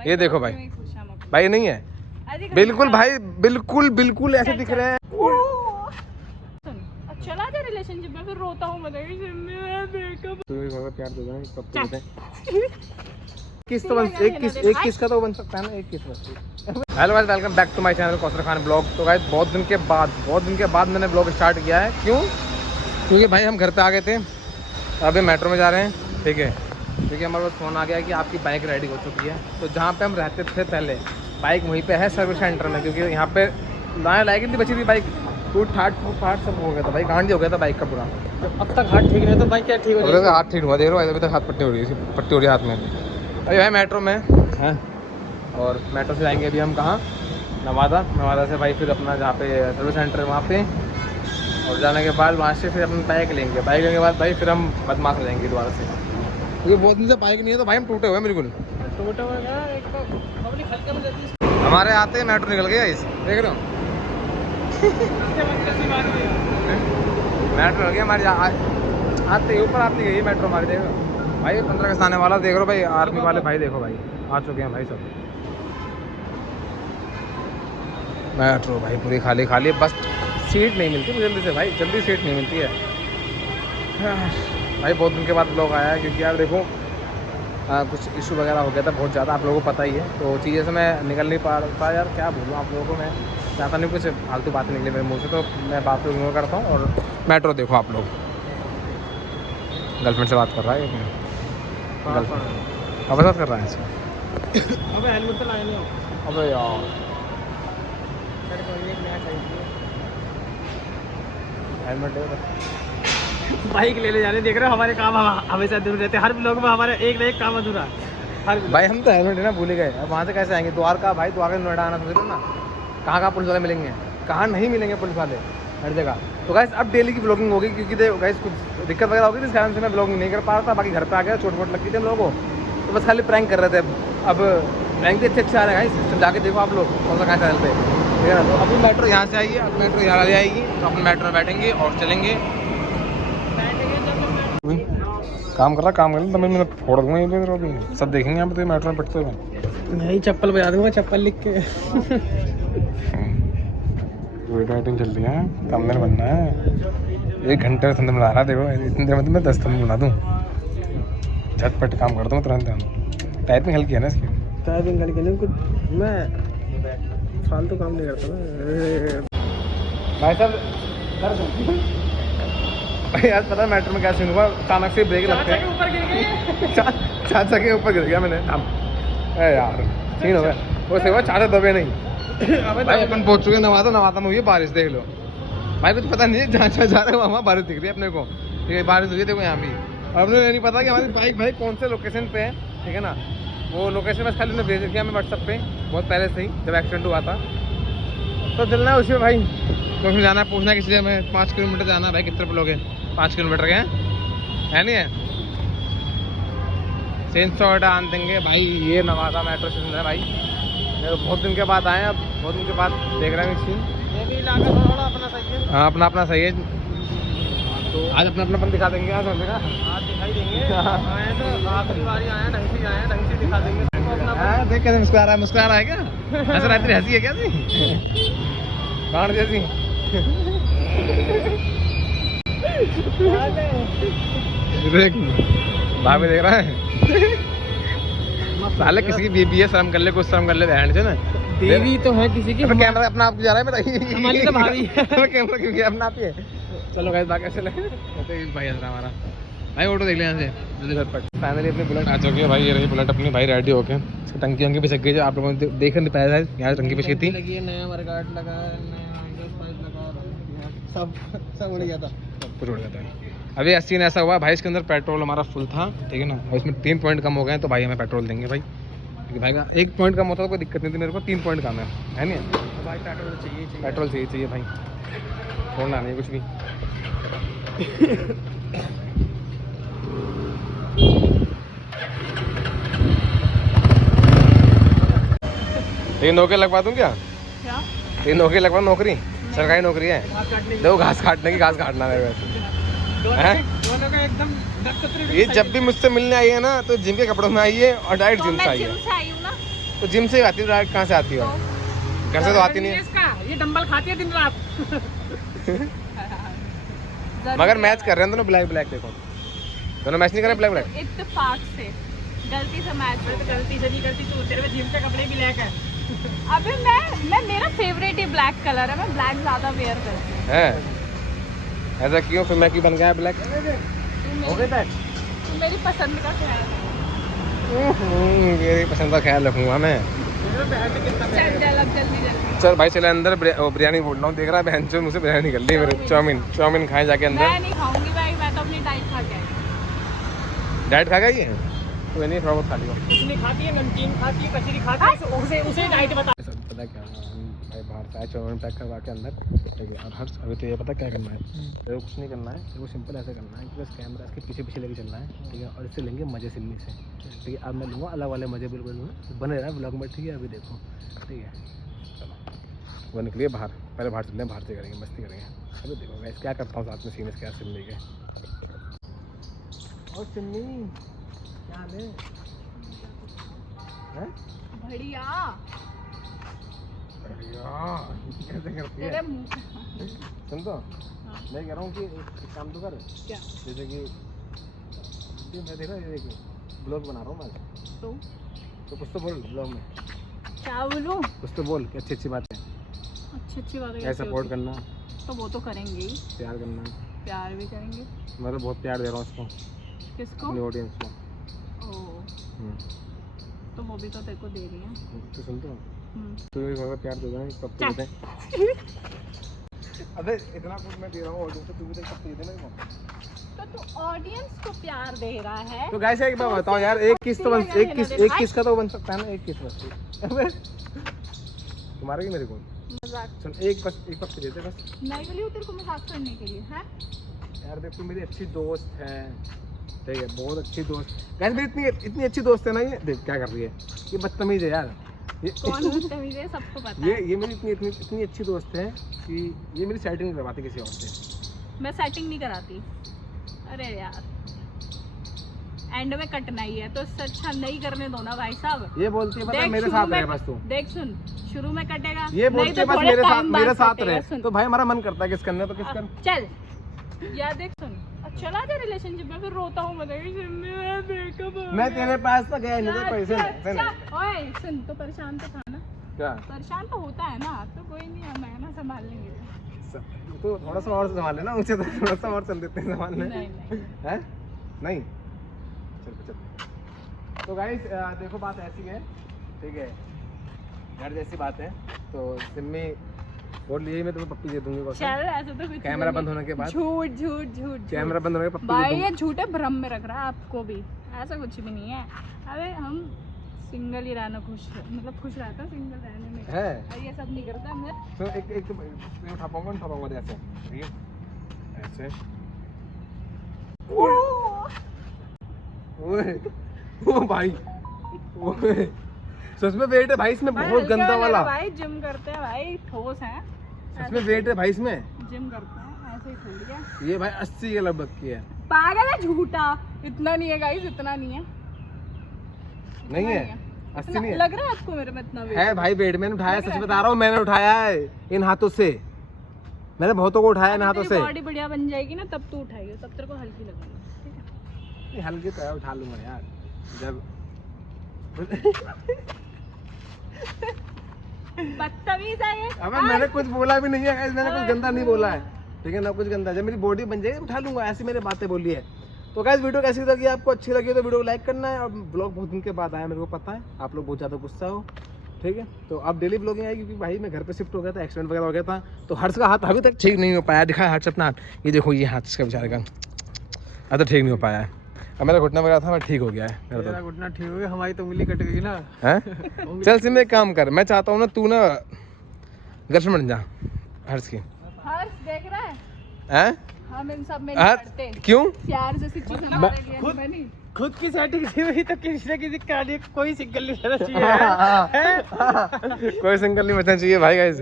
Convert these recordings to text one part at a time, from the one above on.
ये देखो भाई, भाई नहीं है बिल्कुल भाई, बिल्कुल बिल्कुल ऐसे दिख रहे हैं। चला जा रिलेशनशिप में, फिर रोता हूँ मैं प्यार दे देना कब तक किस तो एक किस का तो बन सकता है ना, एक किस बस। Hello guys, welcome back to my channel Kausar Khan blog. तो गाइस बहुत दिन के बाद मैंने ब्लॉग स्टार्ट किया है। क्यों? क्योंकि भाई हम घर पे आ गए थे, अभी मेट्रो में जा रहे हैं, ठीक है। क्योंकि हमारे पास फ़ोन आ गया कि आपकी बाइक रेडी हो चुकी है। तो जहाँ पे हम रहते थे पहले, बाइक वहीं पे है सर्विस सेंटर में, क्योंकि यहाँ पे लाए लाएगी थी बची थी बाइक, टूट फाट सब हो गया था भाई, गांड हो गया था बाइक का पूरा। अब तक हाथ ठीक नहीं तो बाइक क्या ठीक हो जाएगी? हाथ ठीक हुआ, देख रहे हो अभी तक हाथ पट्टी हो रही है हाथ में। अभी भाई मेट्रो में हैं, और मेट्रो से जाएंगे अभी हम कहाँ, नवादा से भाई फिर अपना जहाँ पे सर्विस सेंटर है वहाँ पे, और जाने के बाद वहाँ से फिर अपनी बाइक लेंगे के बाद भाई फिर हम बदमाश हो जाएंगे दोबारा से, क्योंकि बहुत दिन से बाइक नहीं है। तो भाई हम टूटे हुए बिल्कुल, टोटो वगैरह एक तो पब्लिक हल्का में जाती है। हमारे आते ही मेट्रो निकल गया इस, देख रहे हो मेट्रो हो गया हमारी, आते ही ऊपर आती गई मेट्रो हमारी। देख रहे हो भाई 15 अगस्त आने वाला, देख रहे हो भाई आर्मी वाले भाई, देखो भाई आ चुके हैं भाई सब। मेट्रो भाई पूरी खाली खाली, बस सीट नहीं मिलती जल्दी से भाई, जल्दी सीट नहीं मिलती है भाई। बहुत दिन के बाद ब्लॉग आया है, क्योंकि यार देखो कुछ इशू वगैरह हो गया था बहुत ज़्यादा, आप लोगों को पता ही है। तो चीज़ें से मैं निकल नहीं पा रहा यार, क्या बोलूँ आप लोगों को, मैं चाहता नहीं कुछ फालतू बातें निकली मेरे मुँह से, तो मैं बात को इग्नोर करता हूँ। और मेट्रो देखो आप लोग, गर्लफ्रेंड से बात कर रहा है, गर्लफ्रेंड अब बात कर रहा है इसको। अबे हेलमेट तो लाया नहीं हो। अबे यार हेलमेट बाइक ले जाने, देख रहे हो हमारे काम हमेशा अधूरे रहते हैं, हर ब्लॉग में हमारे एक ना एक काम अधूरा हर भाई। हम तो हेलमेट ना भूल गए, अब वहाँ से कैसे आएंगे द्वारका भाई, द्वारका नोएडा आना सोच रहे हो ना, कहाँ पुलिस वाले मिलेंगे, कहाँ नहीं मिलेंगे पुलिस वाले, हर जगह। तो गाइस अब डेली की ब्लॉगिंग होगी, क्योंकि गाइस कुछ दिक्कत वगैरह होगी, इस कारण से मैं ब्लॉगिंग नहीं कर पा रहा था। बाकी घर पे आ गया, चोट वोट लगी थी हम लोगों को, तो बस खाली प्रैंक कर रहे थे। अब प्रैंक भी अच्छे आ रहे हैं गाइस, जाके देखो आप लोग कौन सा कहाँ चैनल पे, ठीक है ना। तो अभी मेट्रो यहाँ से आइए, अब मेट्रो यहाँ ले आएगी, तो अपन मेट्रो में बैठेंगे और चलेंगे। काम कर मैं फोड़ दूंगा ये, सब देखेंगे यहाँ पे तो मेट्रो में बैठते हुए। नहीं, चप्पल बजा दूंगा, चप्पल लिख के। वीडियो एडिटिंग चल रही है, थंबनेल बनना है, 1 घंटे में थंबनेल बना रहा है। देखो इतनी देर में तो मैं 10 थंबनेल बना दूँ, झटपट काम कर दूँ तुरंत। टाइपिंग हल्की है ना इसकी, टाइपिंग हल्की नहीं, कुछ मैं फालतू काम नहीं करता ना भाई साहब। भाई आज पता है मेट्रो में क्या सीन हुआ, अचानक से ब्रेक लगते हैं, चाचा के ऊपर गिर गया मैंने। अरे यार सीन हो गया, वो से हुआ चाचा दबे नहीं। भाई अपन पहुंच चुके नवादा में हुई है बारिश, देख लो भाई, कुछ पता नहीं है जहाँ जा रहे हो वहाँ बारिश दिख रही है अपने को, ठीक है। बारिश हुई है देखो यहाँ भी, और अपने नहीं पता कि हमारी बाइक भाई कौन से लोकेशन पे है, ठीक है ना। वो लोकेशन बस खाली भेज दिया मैं व्हाट्सअप पे, बहुत पहले से ही जब एक्सीडेंट हुआ था। तो चलना है उसी में भाई, तो उसमें जाना है, पूछना है किसी हमें 5 किलोमीटर जाना है भाई, कितने रुपये लोगे, 5 किलोमीटर के है नहीं है, सेंसोर आन देंगे भाई। ये नवादा मेट्रो स्टेशन है भाई, बहुत दिन के बाद आए हैं, अब बहुत दिन के बाद देख रहे हैं सीन। ये भी इलाका थोड़ा अपना सही है। हाँ अपना सही है, तो आज अपनापन दिखा देंगे, आज होने का आज दिखाई देंगे। आए तो आखिरी बारी आए, ढंग से दिखा देंगे। देख कैसे मुस्कुरा रहा है क्या, ऐसा रहती हंसी है क्या सी गांड जैसी। देख भाभी देख रहा है, साले किसी की बीबी है, शर्म कर ले, कुछ शर्म कर ले बहन से ना। देवी तो है किसी की, कैमरा अपना आप जा रहा है मेरा, हमारी तो भाभी है। कैमरा क्योंकि अपना आप ही है। चलो गाइस बाकी चले भाई हंस रहा हमारा भाई, ऑटो देख ले यहाँ से जल्दी झटपट। फाइनली अपनी बुलेट आ चुकी है भाई, ये रही बुलेट अपनी भाई रेडी होके, इसकी टंकी वंकी भी छक गई, जो आप लोगों ने देख नहीं पाया था, यहाँ टंकी पे थी, नया मरगाट लगा, सब उड़ गया था, सब कुछ उड़ गया था। अभी सीन ऐसा हुआ भाई, इसके अंदर पेट्रोल हमारा फुल था, ठीक है ना, और इसमें 3 पॉइंट कम हो गए, तो भाई हमें पेट्रोल देंगे भाई, क्योंकि भाई का 1 पॉइंट कम होता तो कोई दिक्कत नहीं थी मेरे को, 3 पॉइंट कम है नहीं। भाई पेट्रोल चाहिए भाई, छोड़ना नहीं कुछ भी। ये नौकरी लगवा दूं क्या? ये नौकरी लगवा, नौकरी सरकारी नौकरी है, देखो घास काटने की, घास काटना मेरे वैसे दोनों का एकदम ये जब भी मुझसे मिलने आई है ना, तो जिम के कपड़ों में आई है और डायरेक्ट जिम से आई है। तो जिम से आती है, कहाँ से आती हो? घर से तो आती नहीं है। इसका ये डंबल खाती है दिन रात। मगर मैच कर रहे हैं दोनों, ब्लैक ब्लैक देखो, दोनों मैच नहीं कर रहे ब्लैक ब्लैक। इत्तेफाक से गलती से मैच मैं तो गलती से नहीं करती तू, तेरे में जिम के कपड़े ब्लैक है। अबे मैं मेरा फेवरेट ही ब्लैक कलर है, मैं ब्लैक ज्यादा वेयर करती हूँ। है ऐसा क्यों? फिर मैं क्यों बन गया ब्लैक? हो गए बैठ। तू मेरी पसंद का ख्याल है। मेरी पसंद का ख्याल रखूंगा मैं। चल चल अब जल्दी चल भाई चले अंदर, बिरयानी बोल रहा हूँ, देख रहा है बहन चो मुझसे बिरयानी निकल रही है मेरे। चाउमीन खाए जाके अंदर। मैं नहीं खाऊंगी भाई, मैं तो अपनी डाइट खा के आई। डाइट खा गई है तो नहीं, थोड़ा बहुत खा लिया। इतनी खाती है, नमकीन खाती है, कचरी खाती है, उसे डाइट बता। पता क्या भाई, बाहर से आए चाउमीन पैक करवा के अंदर, ठीक है। और हर अभी तो ये पता क्या करना है, तेरे को कुछ नहीं करना है, तेरे को सिंपल ऐसे करना है कि बस कैमरा इसके पीछे पीछे लेके चलना है, ठीक है। और इससे लेंगे मजे सिल्मी से, ठीक है। अब मैं लूँगा अलग वाले मजे, बिल्कुल लूँगा, बने रहा ब्लॉग में, ठीक है। अभी देखो, ठीक है, चलो वो निकलिए बाहर, पहले बाहर चलते हैं, बाहर से करेंगे, मस्ती करेंगे। अभी देखो मैं क्या करता हूँ साथ में, सीन क्या सिल्मी के। और सिल्मी क्या हाल है? बढ़िया। कैसे करती है? तेरे मुंह सुन तो, मैं कह रहा हूँ कि एक काम तो कर, क्या? जैसे कि मैं देखा, ये देखिए ब्लॉग बना रहा हूँ मैं, तो कुछ तो बोल ब्लॉग में। क्या बोलूं? कुछ तो बोल कि अच्छी अच्छी बातें, अच्छी बातें क्या सपोर्ट करना, तो वो तो करेंगे ही, प्यार करना। प्यार भी करेंगे। मैं तो बहुत प्यार दे रहा हूँ उसको, किसको? अपनी ऑडियंस को। तो वो भी तो तेरे को दे रही है। तो सुन तो, हम्म। तू भी थोड़ा प्यार दोगा ना, कब क्या? देते हैं? अबे इतना कुछ मैं दे रहा हूँ ऑडियंस को, तू भी तो कब दे देना इसको। तो तू ऑडियंस को प्यार दे रहा है। तो गाइस एक बात बताओ यार, एक किस तो एक किस का तो बन सकता है ना, एक किस बस। अबे तुम्हारे की मेरे को मजाक सुन, एक बस दे दे बस। नहीं बोली हूँ तेरे को मजाक करने के लिए, है? यार देख, तू मेरी अच्छी दोस्त है, ठीक है, बहुत अच्छी दोस्त। गाइस मेरी इतनी अच्छी दोस्त है ना, ये देख क्या कर रही है, ये बदतमीज है यार। ये कौन बदतमीज है? सबको पता है। ये मेरी इतनी अच्छी दोस्त है कि ये मेरी सेटिंग नहीं करवाती किसी और से। मैं सेटिंग नहीं कराती। अरे यार एंड में कटना ही है, तो इससे अच्छा नहीं करने दो ना भाई साहब। ये बोलती है पता है, देख, मेरे शुरू साथ में- रहे बस तू। देख सुन, शुरू में कटेगा, ये नहीं बोलती तो है बस थोड़े मेरे time बाद साथ कटेगा, रहे, सुन। तो भाई हमारा मन करता है किस करने, तो किस कर। चल या देख सुन, अब चला जा रिलेशनशिप में, फिर रोता हूँ मैं तेरे पास तो गया नहीं, तो पैसे नहीं। ओए सुन, तो परेशान तो था ना? क्या परेशान तो होता है ना, तो कोई नहीं, मैं ना संभाल लेंगे। तो थोड़ा सा और संभाल लेना, उनसे तो थोड़ा सा और चल देते हैं संभालने। नहीं है नहीं, चल। तो गाइस देखो बात ऐसी है, ठीक है, यार जैसी बात है, तो सिम्मी बोल लिए मैं तुम्हें पप्पी दे दूंगी कौशल। चल ऐसे तो कुछ कैमरा बंद होने के बाद, झूठ झूठ झूठ कैमरा बंद होने के बाद पप्पी दे भाई, दूंगी। ये झूठे भ्रम में रख रहा है आपको भी, ऐसा कुछ भी नहीं है। अरे हम सिंगल ही रहना खुश, मतलब खुश रहता सिंगल रहने में है। अरे ये सब नहीं करता मैं। तो एक तो मैं उठा पाऊंगा ऐसे, ठीक है, ऐसे। ओए ओ भाई, ओए सच में वेट है भाई इसमें, बहुत गंदा वाला भाई। जिम करते हैं भाई, ठोस है, सच में वेट है भाई इसमें। जिम करते हैं ऐसे ही थोड़ी है। ये भाई 80 के लगभग की है। पागल है, झूठा। इतना नहीं है गाइस, इतना नहीं है। नहीं है 80 नहीं है, लग रहा है आपको मेरे में इतना वेट है भाई वेट। मैंने उठाया, सच बता रहा हूँ, मैंने उठाया है इन हाथों से, मैंने बहुतों को उठाया इन हाथों से। बॉडी बढ़िया बन जाएगी ना, तब तू उठाएगी, तब तेरे को हल्की लगेगी, ठीक है? हल्के तो है, उठा लूंगा यार जब। बदतमीज है ये। अबे मैंने कुछ बोला भी नहीं है guys, मैंने कुछ गंदा नहीं बोला है, ठीक है ना, कुछ गंदा। जब मेरी बॉडी बन जाएगी उठा लूंगा, ऐसी मैंने बातें बोली है। तो गाइस वीडियो कैसी लगी, आपको अच्छी लगी तो वीडियो को लाइक करना है। और ब्लॉग बहुत दिन के बाद आया, मेरे को पता है आप लोग बहुत ज़्यादा गुस्सा हो, ठीक है। तो अब डेली ब्लॉगिंग आएगी, क्योंकि भाई मैं घर पे शिफ्ट हो गया था, एक्सीडेंट वगैरह हो गया था, तो हर्ष का हाथ अभी तक ठीक नहीं हो पाया। दिखा हर्ष अपना हाथ, ये देखो ये हाथ इसका बेचारे का अभी तक ठीक नहीं हो पाया है। अब मेरा घुटना वगैरह था, मैं ठीक हो गया है मेरा तो। घुटना ठीक हो गया, हमारी तो उंगली कट गई ना। हैं चल सिम एक काम कर, मैं चाहता हूँ ना तू ना गर्लफ्रेंड बन जा हर्ष की। हर्ष देख रहा है, हैं हम इन सब में नहीं पड़ते। क्यों? प्यार जैसी चीज हमारे लिए नहीं बनी। खुद की सेटिंग थी वही, तो किसी न किसी का लिए कोई सिंगल नहीं रहना चाहिए। कोई सिंगल नहीं बचना चाहिए भाई गाइस।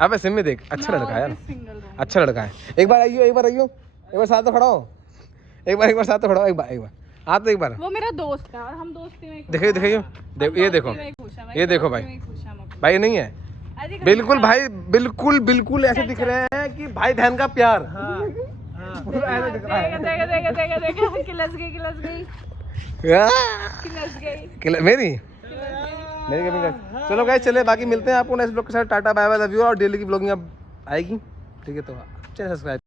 अबे सिम देख, अच्छा लड़का है यार, अच्छा लड़का है। एक बार आइयो, एक बार साथ तो खड़ा हो, एक बार साथ तो खड़ा हो, एक बार आ तो एक बार। वो मेरा दोस्त है और हम दोस्ती में देखियो देखो, ये देखो, ये देखो भाई, भाई नहीं है बिल्कुल भाई, बिल्कुल बिल्कुल ऐसे दिख रहे हैं कि भाई बहन का प्यार। पूरा ऐसे दिख रहा है। किलस गई मेरी गेमिंग का। चलो गाइस चले, बाकी मिलते हैं आपको नेक्स्ट ब्लॉग के साथ। Tata bye bye, love you. और डेली की ब्लॉगिंग अब आएगी, ठीक है? तो चैनल सब्सक्राइब